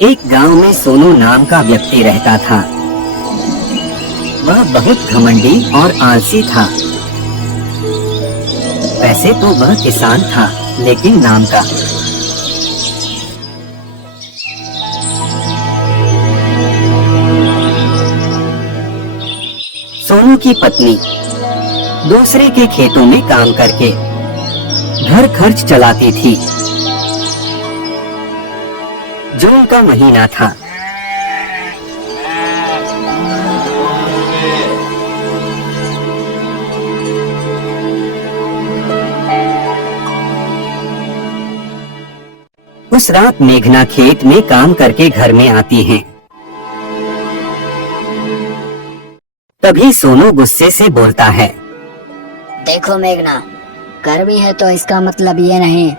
एक गांव में सोनू नाम का व्यक्ति रहता था। वह बहुत घमंडी और आलसी था। वैसे तो वह किसान था, लेकिन नाम का। सोनू की पत्नी दूसरे के खेतों में काम करके घर खर्च चलाती थी। जून का महीना था। उस रात मेघना खेत में काम करके घर में आती हैं। तभी सोनू गुस्से से बोलता है, देखो मेघना, गर्मी है तो इसका मतलब ये नहीं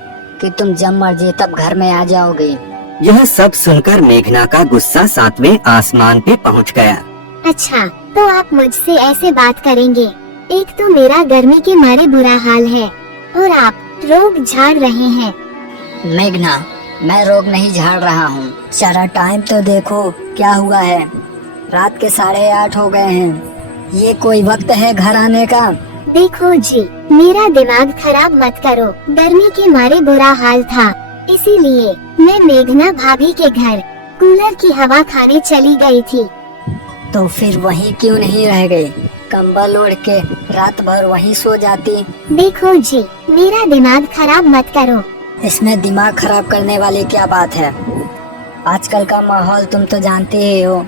कि तुम जब मर्जी तब घर में आ जाओगे। यह सब सुनकर मेघना का गुस्सा 7वें आसमान पे पहुंच गया। अच्छा, तो आप मुझसे ऐसे बात करेंगे? एक तो मेरा गर्मी के मारे बुरा हाल है और आप रोग झाड़ रहे हैं। मेघना, मैं रोग नहीं झाड़ रहा हूँ। जरा टाइम तो देखो क्या हुआ है। रात के 8:30 हो गए हैं। ये कोई वक्त है घर आने का? देखो जी, मेरा दिमाग खराब मत करो। गर्मी के मारे बुरा हाल था, इसीलिए मैं मेघना भाभी के घर कूलर की हवा खाने चली गई थी। तो फिर वहीं क्यों नहीं रह गई? कंबल ओढ़ के रात भर वहीं सो जाती। देखो जी, मेरा दिमाग खराब मत करो। इसमें दिमाग खराब करने वाली क्या बात है? आजकल का माहौल तुम तो जानते ही हो।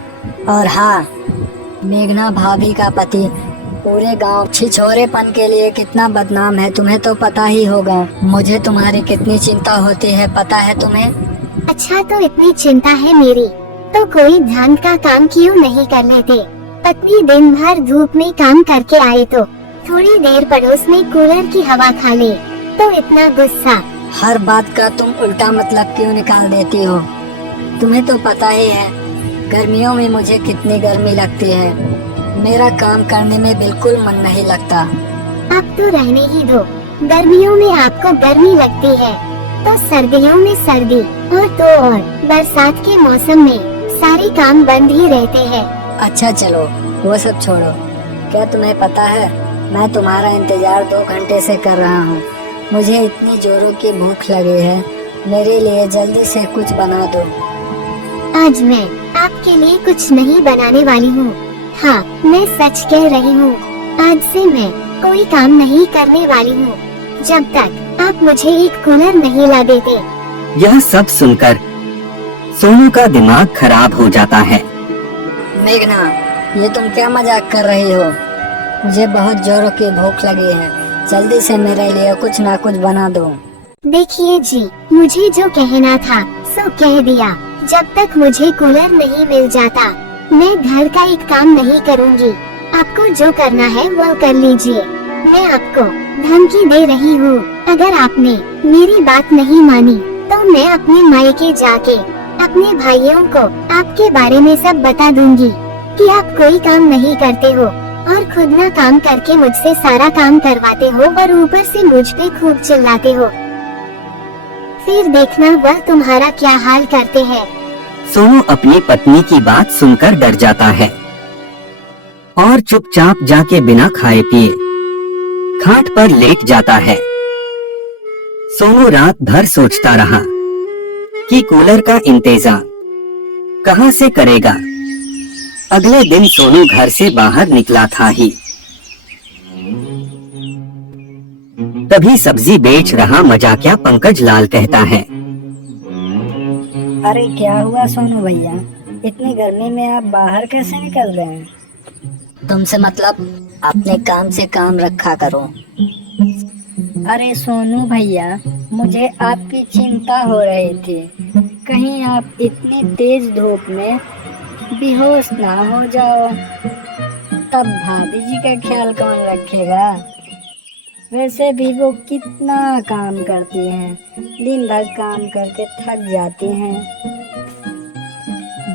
और हाँ, मेघना भाभी का पति पूरे गांव छिछोरेपन के लिए कितना बदनाम है, तुम्हें तो पता ही होगा। मुझे तुम्हारी कितनी चिंता होती है, पता है तुम्हें? अच्छा, तो इतनी चिंता है मेरी, तो कोई ध्यान का काम क्यों नहीं कर लेते? पत्नी दिन भर धूप में काम करके आए तो थोड़ी देर पड़ोस में कूलर की हवा खा ले, तो इतना गुस्सा। हर बात का तुम उल्टा मतलब क्यों निकाल देती हो? तुम्हें तो पता ही है गर्मियों में मुझे कितनी गर्मी लगती है। मेरा काम करने में बिल्कुल मन नहीं लगता। आप तो रहने ही दो। गर्मियों में आपको गर्मी लगती है तो सर्दियों में सर्दी, और तो और बरसात के मौसम में सारे काम बंद ही रहते हैं। अच्छा चलो, वो सब छोड़ो। क्या तुम्हें पता है, मैं तुम्हारा इंतजार 2 घंटे से कर रहा हूँ। मुझे इतनी जोरों की भूख लगी है, मेरे लिए जल्दी से कुछ बना दो। आज मैं आपके लिए कुछ नहीं बनाने वाली हूँ। हाँ, मैं सच कह रही हूँ। आज से मैं कोई काम नहीं करने वाली हूँ जब तक आप मुझे एक कूलर नहीं ला देते। यह सब सुनकर सोनू का दिमाग खराब हो जाता है। मेघना, ये तुम क्या मजाक कर रही हो? मुझे बहुत जोरों की भूख लगी है, जल्दी से मेरे लिए कुछ ना कुछ बना दो। देखिए जी, मुझे जो कहना था सो कह दिया। जब तक मुझे कूलर नहीं मिल जाता, मैं घर का एक काम नहीं करूँगी। आपको जो करना है वो कर लीजिए। मैं आपको धमकी दे रही हूँ, अगर आपने मेरी बात नहीं मानी तो मैं अपने मायके जाके अपने भाइयों को आपके बारे में सब बता दूंगी कि आप कोई काम नहीं करते हो और खुद ना काम करके मुझसे सारा काम करवाते हो और ऊपर से मुझ पे खूब चिल्लाते हो। फिर देखना वह तुम्हारा क्या हाल करते हैं। सोनू अपनी पत्नी की बात सुनकर डर जाता है और चुपचाप जाके बिना खाए पिए खाट पर लेट जाता है। सोनू रात भर सोचता रहा कि कूलर का इंतजाम कहां से करेगा। अगले दिन सोनू घर से बाहर निकला था ही तभी सब्जी बेच रहा मजाकिया पंकज लाल कहता है, अरे क्या हुआ सोनू भैया, इतनी गर्मी में आप बाहर कैसे निकल रहे हैं? तुमसे मतलब अपने काम से काम रखा करो। अरे सोनू भैया, मुझे आपकी चिंता हो रही थी, कहीं आप इतनी तेज धूप में बेहोश ना हो जाओ। तब भाभी जी का ख्याल कौन रखेगा? वैसे भी वो कितना काम करती हैं, दिन भर काम करके थक जाती हैं।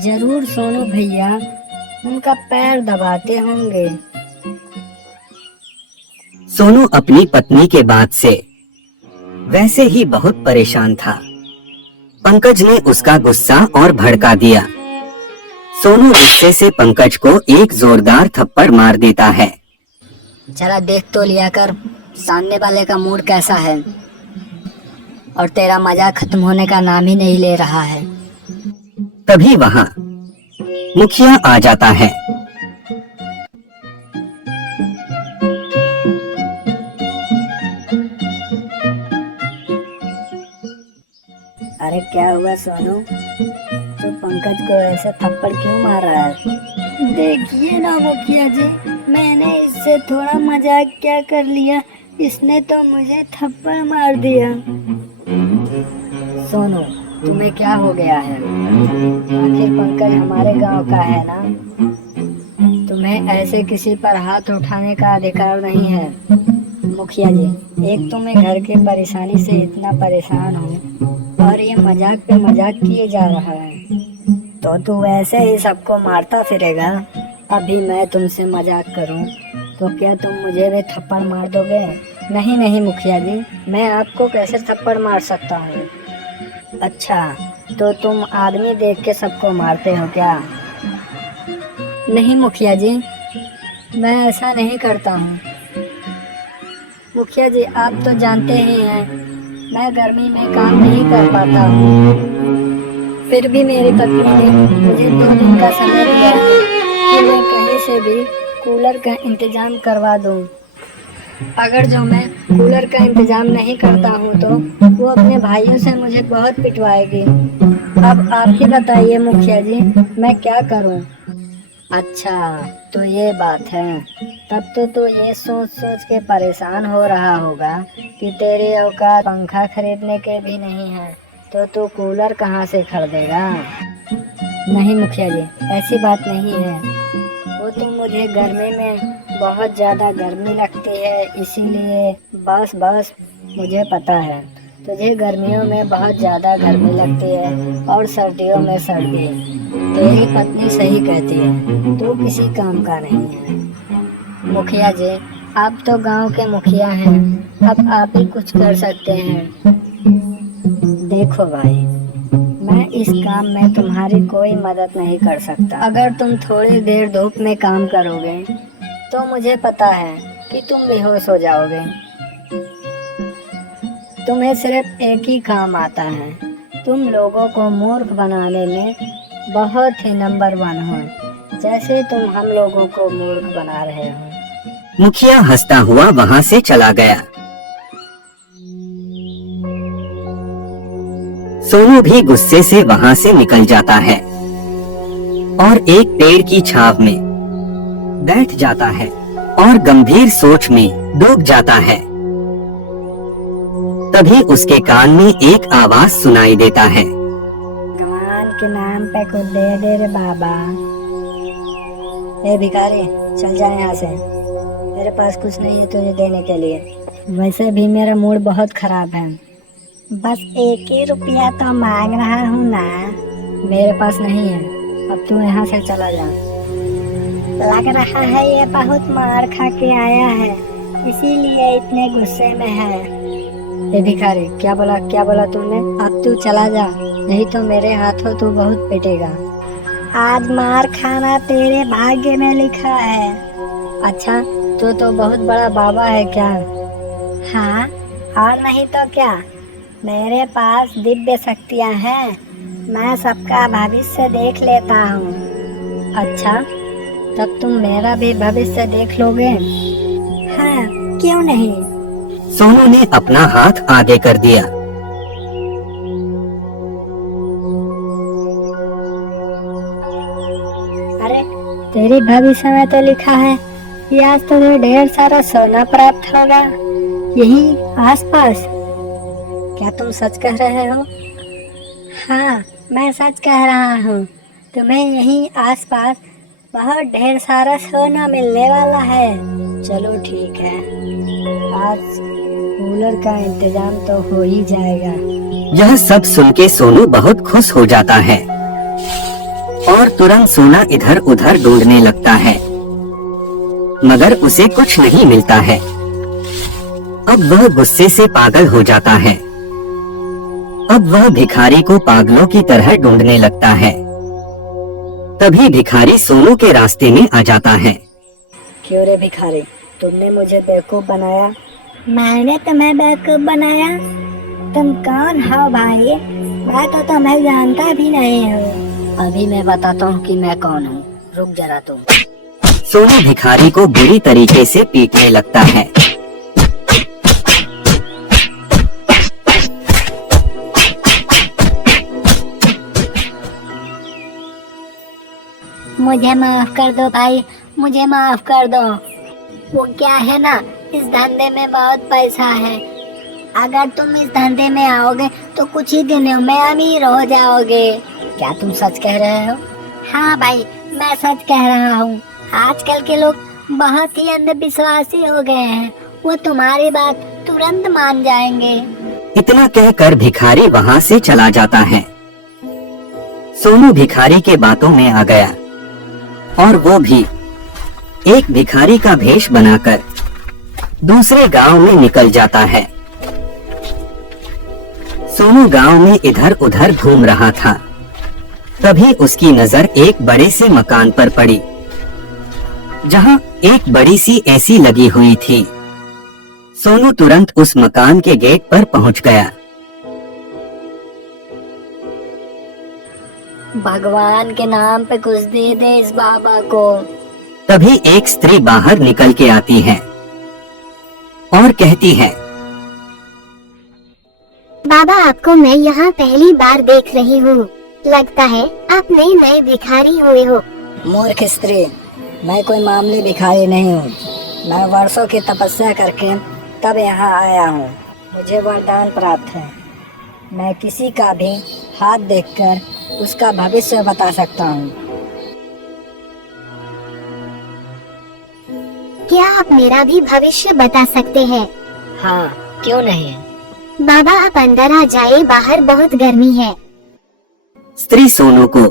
जरूर सोनू भैया उनका पैर दबाते होंगे। सोनू अपनी पत्नी के बात से वैसे ही बहुत परेशान था पंकज ने उसका गुस्सा और भड़का दिया। सोनू गुस्से से पंकज को एक जोरदार थप्पड़ मार देता है। जरा देख तो लिया कर सामने वाले का मूड कैसा है, और तेरा मजाक खत्म होने का नाम ही नहीं ले रहा है। तभी वहाँ मुखिया आ जाता है। अरे क्या हुआ सोनू, तो पंकज को ऐसे थप्पड़ क्यों मार रहा है? देखिए ना मुखिया जी, मैंने इससे थोड़ा मजाक क्या कर लिया, इसने तो मुझे थप्पड़ मार दिया। सोनू तुम्हें क्या हो गया है? आखिर पंकज हमारे गांव का है ना, तुम्हें ऐसे किसी पर हाथ उठाने का अधिकार नहीं है। मुखिया जी, एक तो मैं घर की परेशानी से इतना परेशान हूँ और ये मजाक पे मजाक किए जा रहा है, तो तू वैसे ही सबको मारता फिरेगा। अभी मैं तुमसे मजाक करूं तो क्या तुम मुझे भी थप्पड़ मार दोगे? नहीं नहीं मुखिया जी, मैं आपको कैसे थप्पड़ मार सकता हूँ? अच्छा, तो तुम आदमी देख के सबको मारते हो क्या? नहीं मुखिया जी, मैं ऐसा नहीं करता हूँ। मुखिया जी, आप तो जानते ही हैं मैं गर्मी में काम नहीं कर पाता हूँ, फिर भी मेरी पत्नी ने मुझे 2 दिन का समय दिया है कि मैं कहीं से भी कूलर का इंतजाम करवा दूँ। अगर जो मैं कूलर का इंतजाम नहीं करता हूँ तो वो अपने भाइयों से मुझे बहुत पिटवाएगी। अब आप ही बताइए मुखिया जी, मैं क्या करूँ? अच्छा, तो ये बात है। तब तो तू ये सोच सोच के परेशान हो रहा होगा कि तेरी औकात पंखा खरीदने के भी नहीं है, तो तू कूलर कहाँ से खरीदेगा? नहीं मुखिया जी, ऐसी बात नहीं है। वो तो मुझे गर्मी में बहुत ज़्यादा गर्मी लगती है, इसीलिए बस मुझे पता है तुझे गर्मियों में बहुत ज़्यादा गर्मी लगती है और सर्दियों में सर्दी। तेरी पत्नी सही कहती है, तू किसी काम का नहीं है। मुखिया जी, आप तो गांव के मुखिया हैं, अब आप ही कुछ कर सकते हैं। देखो भाई, मैं इस काम में तुम्हारी कोई मदद नहीं कर सकता। अगर तुम थोड़ी देर धूप में काम करोगे तो मुझे पता है कि तुम बेहोश हो जाओगे। तुम्हें सिर्फ एक ही काम आता है, तुम लोगों को मूर्ख बनाने में बहुत ही नंबर 1 हो, जैसे तुम हम लोगों को मूर्ख बना रहे हो। मुखिया हंसता हुआ वहाँ से चला गया। सोनू भी गुस्से से वहाँ से निकल जाता है और एक पेड़ की छाव में बैठ जाता है और गंभीर सोच में डूब जाता है। तभी उसके कान में एक आवाज सुनाई देता है। भगवान के नाम पे कुछ दे दे रे बाबा। ए भिखारी, चल जा यहाँ से, मेरे पास कुछ नहीं है तुझे देने के लिए। वैसे भी मेरा मूड बहुत खराब है, बस 1 ही रुपया तो मांग रहा हूँ ना। मेरे पास नहीं है, अब तू यहाँ से चला जा। लग रहा है ये बहुत मार खा के आया है, इसीलिए इतने गुस्से में है। ए भिखारी, क्या बोला तूने? अब तू चला जा, नहीं तो मेरे हाथों तू बहुत पिटेगा। आज मार खाना तेरे भाग्य में लिखा है। अच्छा, तू तो बहुत बड़ा बाबा है क्या? हाँ, और नहीं तो क्या, मेरे पास दिव्य शक्तियाँ हैं, मैं सबका भविष्य देख लेता हूँ। अच्छा, तब तुम मेरा भी भविष्य देख लोगे? हाँ, क्यों नहीं। सोनू ने अपना हाथ आगे कर दिया। अरे, तेरी भविष्य में तो लिखा है कि आज तुम्हें ढेर सारा सोना प्राप्त होगा, यही आसपास। क्या तुम सच कह रहे हो? हाँ, मैं सच कह रहा हूँ, तुम्हें यहीं आसपास बहुत ढेर सारा सोना मिलने वाला है। चलो ठीक है, आज कूलर का इंतजाम तो हो ही जाएगा। यह सब सुन के सोनू बहुत खुश हो जाता है और तुरंत सोना इधर उधर ढूंढने लगता है, मगर उसे कुछ नहीं मिलता है। अब वह गुस्से से पागल हो जाता है अब वह भिखारी को पागलों की तरह ढूंढने लगता है। तभी भिखारी सोनू के रास्ते में आ जाता है। क्यों रे भिखारी, तुमने मुझे बेवकूफ बनाया? मैंने तुम्हें बेवकूफ बनाया? तुम कौन हो भाई? मैं तो तुम्हें जानता भी नहीं हूँ। अभी मैं बताता हूँ कि मैं कौन हूँ, रुक जरा तुम। सोनू भिखारी को बुरी तरीके से पीटने लगता है। मुझे माफ कर दो भाई, मुझे माफ कर दो। वो क्या है ना, इस धंधे में बहुत पैसा है। अगर तुम इस धंधे में आओगे तो कुछ ही दिनों में अमीर हो जाओगे। क्या तुम सच कह रहे हो? हाँ भाई, मैं सच कह रहा हूँ। आजकल के लोग बहुत ही अंधविश्वासी हो गए हैं। वो तुम्हारी बात तुरंत मान जाएंगे। इतना कहकर भिखारी वहाँ से चला जाता है। सोनू भिखारी के बातों में आ गया और वो भी एक भिखारी का भेष बनाकर दूसरे गांव में निकल जाता है। सोनू गांव में इधर उधर घूम रहा था। तभी उसकी नजर एक बड़े से मकान पर पड़ी, जहां एक बड़ी सी एसी लगी हुई थी। सोनू तुरंत उस मकान के गेट पर पहुंच गया। भगवान के नाम पे कुछ दे दे इस बाबा को। तभी एक स्त्री बाहर निकल के आती है और कहती है, बाबा, आपको मैं यहाँ पहली बार देख रही हूँ। लगता है आप नए भिखारी हुए हो। मूर्ख स्त्री, मैं कोई मामूली भिखारी नहीं हूँ। मैं वर्षों की तपस्या करके तब यहाँ आया हूँ। मुझे वरदान प्राप्त है। मैं किसी का भी हाथ देखकर उसका भविष्य बता सकता हूँ। क्या आप मेरा भी भविष्य बता सकते हैं? हाँ, क्यों नहीं? बाबा, आप अंदर आ जाए, बाहर बहुत गर्मी है। स्त्री सोनू को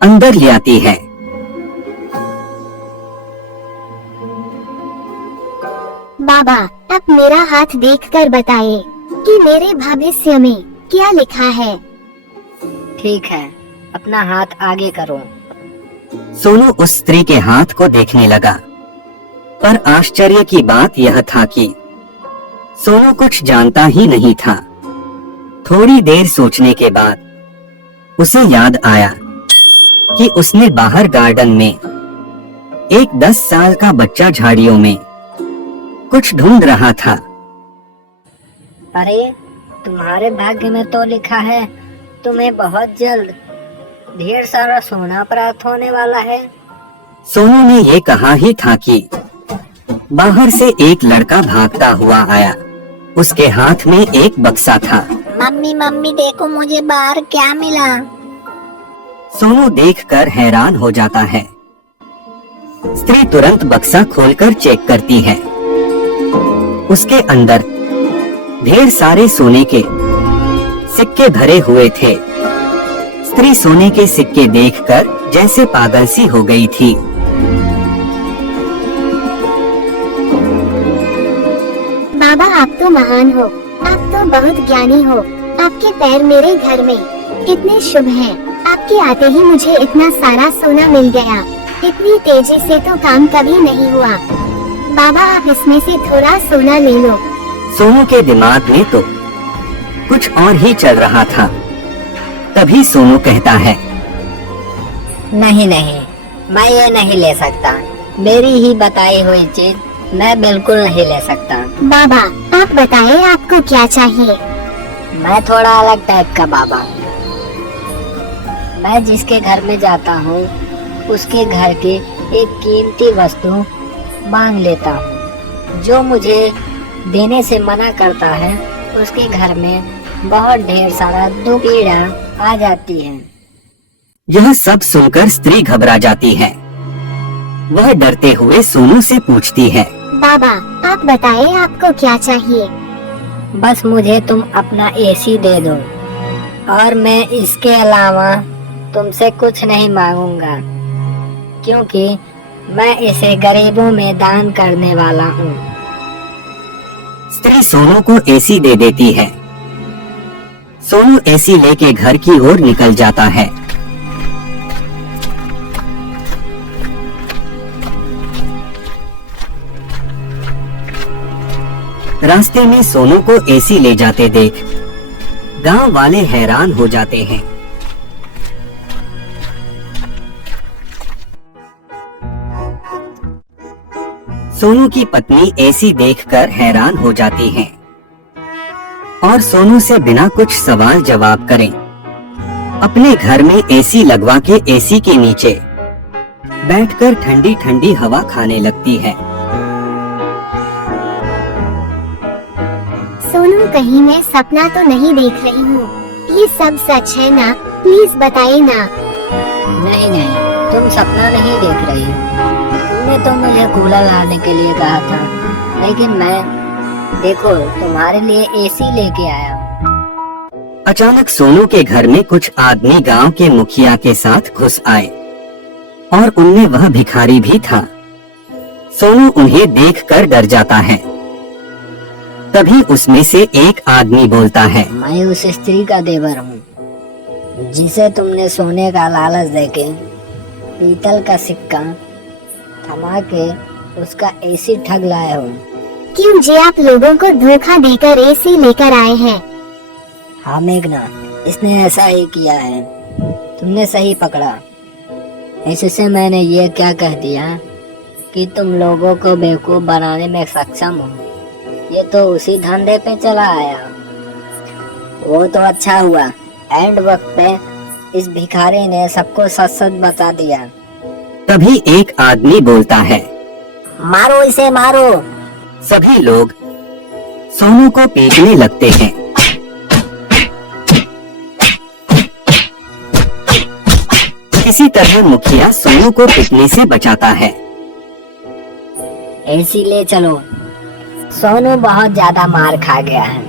अंदर ले आती है। बाबा, आप मेरा हाथ देखकर बताए कि मेरे भविष्य में क्या लिखा है। ठीक है, अपना हाथ आगे करो। सोनू उस स्त्री के हाथ को देखने लगा, पर आश्चर्य की बात यह था कि सोनू कुछ जानता ही नहीं था। थोड़ी देर सोचने के बाद उसे याद आया कि उसने बाहर गार्डन में एक 10 साल का बच्चा झाड़ियों में कुछ ढूंढ रहा था। अरे, तुम्हारे भाग्य में तो लिखा है तुम्हें बहुत जल्द ढेर सारा सोना प्राप्त होने वाला है। सोनू ने ये कहा ही था कि बाहर से एक लड़का भागता हुआ आया। उसके हाथ में एक बक्सा था। मम्मी मम्मी देखो, मुझे बाहर क्या मिला। सोनू देखकर हैरान हो जाता है। स्त्री तुरंत बक्सा खोलकर चेक करती है। उसके अंदर ढेर सारे सोने के सिक्के भरे हुए थे। स्त्री सोने के सिक्के देखकर जैसे पागल सी हो गई थी। बाबा, आप तो महान हो। आप तो बहुत ज्ञानी हो। आपके पैर मेरे घर में कितने शुभ हैं। आपके आते ही मुझे इतना सारा सोना मिल गया। इतनी तेजी से तो काम कभी नहीं हुआ। बाबा, आप इसमें से थोड़ा सोना ले लो। सोनू के दिमाग में तो कुछ और ही चल रहा था। तभी सोनू कहता है, नहीं नहीं, मैं ये नहीं ले सकता। मेरी ही बताई हुई चीज मैं बिल्कुल नहीं ले सकता। बाबा, आप बताएं, आपको क्या चाहिए? मैं थोड़ा अलग टाइप का बाबा। मैं जिसके घर में जाता हूँ उसके घर की एक कीमती वस्तु मांग लेता हूँ। जो मुझे देने से मना करता है उसके घर में बहुत ढेर सारा दुख पीड़ा आ जाती है। यह सब सुनकर स्त्री घबरा जाती है। वह डरते हुए सोनू से पूछती है, बाबा, आप बताएं, आपको क्या चाहिए? बस मुझे तुम अपना एसी दे दो और मैं इसके अलावा तुमसे कुछ नहीं मांगूंगा, क्योंकि मैं इसे गरीबों में दान करने वाला हूँ। स्त्री सोनू को एसी दे देती है। सोनू एसी लेके घर की ओर निकल जाता है। रास्ते में सोनू को एसी ले जाते देख गांव वाले हैरान हो जाते हैं। सोनू की पत्नी एसी देखकर हैरान हो जाती हैं और सोनू से बिना कुछ सवाल जवाब करे अपने घर में एसी लगवा के एसी के नीचे बैठकर ठंडी ठंडी हवा खाने लगती है। सोनू, कहीं मैं सपना तो नहीं देख रही हूँ? ये सब सच है ना? प्लीज बताइए ना। नहीं नहीं, तुम सपना नहीं देख रही हो। तुमने तो मुझे कूलर लाने के लिए कहा था, लेकिन मैं देखो तुम्हारे लिए एसी लेके आया हूँ। अचानक सोनू के घर में कुछ आदमी गांव के मुखिया के साथ घुस आए और उनमें वह भिखारी भी था। सोनू उन्हें देखकर डर जाता है। तभी उसमें से एक आदमी बोलता है, मैं उस स्त्री का देवर हूँ जिसे तुमने सोने का लालच देके पीतल का सिक्का थमा के उसका एसी ठग लाए हो। क्यों जी आप लोगों को धोखा देकर एसी लेकर आए हैं? हाँ मेघना, इसने ऐसा ही किया है। तुमने सही पकड़ा। इससे मैंने ये क्या कह दिया कि तुम लोगों को बेवकूफ बनाने में सक्षम हो। ये तो उसी धंधे पे चला आया। वो तो अच्छा हुआ, एंड वक्त पे इस भिखारी ने सबको सच सच बता दिया। तभी एक आदमी बोलता है, मारो इसे मारो। सभी लोग सोनू को पीटने लगते हैं। किसी तरह मुखिया सोनू को पिटने से बचाता है। एसी ले चलो। सोनू बहुत ज्यादा मार खा गया है,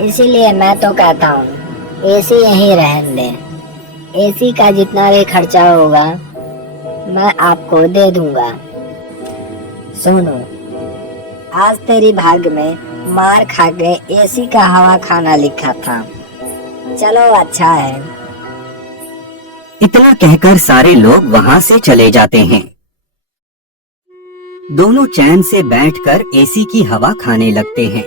इसीलिए मैं तो कहता हूँ एसी यहीं रहने दे। एसी का जितना भी खर्चा होगा मैं आपको दे दूंगा। सोनू, आज तेरी भाग्य में मार खा के एसी का हवा खाना लिखा था। चलो अच्छा है। इतना कहकर सारे लोग वहां से चले जाते हैं। दोनों चैन से बैठकर एसी की हवा खाने लगते हैं।